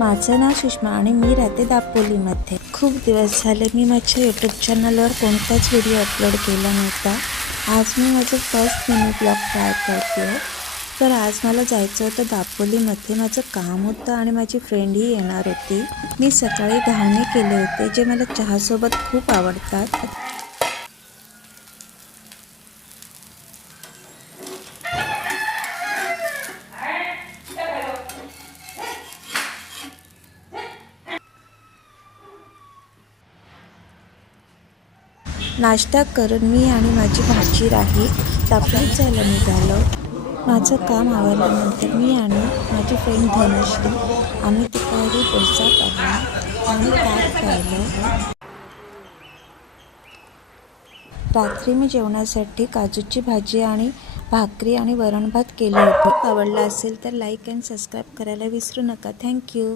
माझं नाव सुषमा आणि मी राहते दापोलीमध्ये। खूप दिवस झाले मी माझ्या यूट्यूब चॅनलवर कोणताच व्हिडिओ अपलोड केला नव्हता। आज मी माझं फर्स्ट मिनी ब्लॉग ट्राय करते आहे। तर आज मला जायचं होतं दापोलीमध्ये, माझं काम होतं आणि माझी फ्रेंडही येणार होती। मी सकाळी घावणे केले होते जे मला चहासोबत खूप आवडतात। नाश्ता करून मी आणि माझी भाची राही दापोलीत जायला निघालो। माझं काम आवरल्यानंतर मी आणि माझी फ्रेंड धनश्री आम्ही तिकडे डोसा खाल्ला आणि ताक खाल्लं। रात्री मी जेवणासाठी काजूची भाजी आणि भाकरी आणि वरण भात केले होते। आवडला असेल तर लाईक अँड सबस्क्राईब करायला विसरू नका। थँक्यू।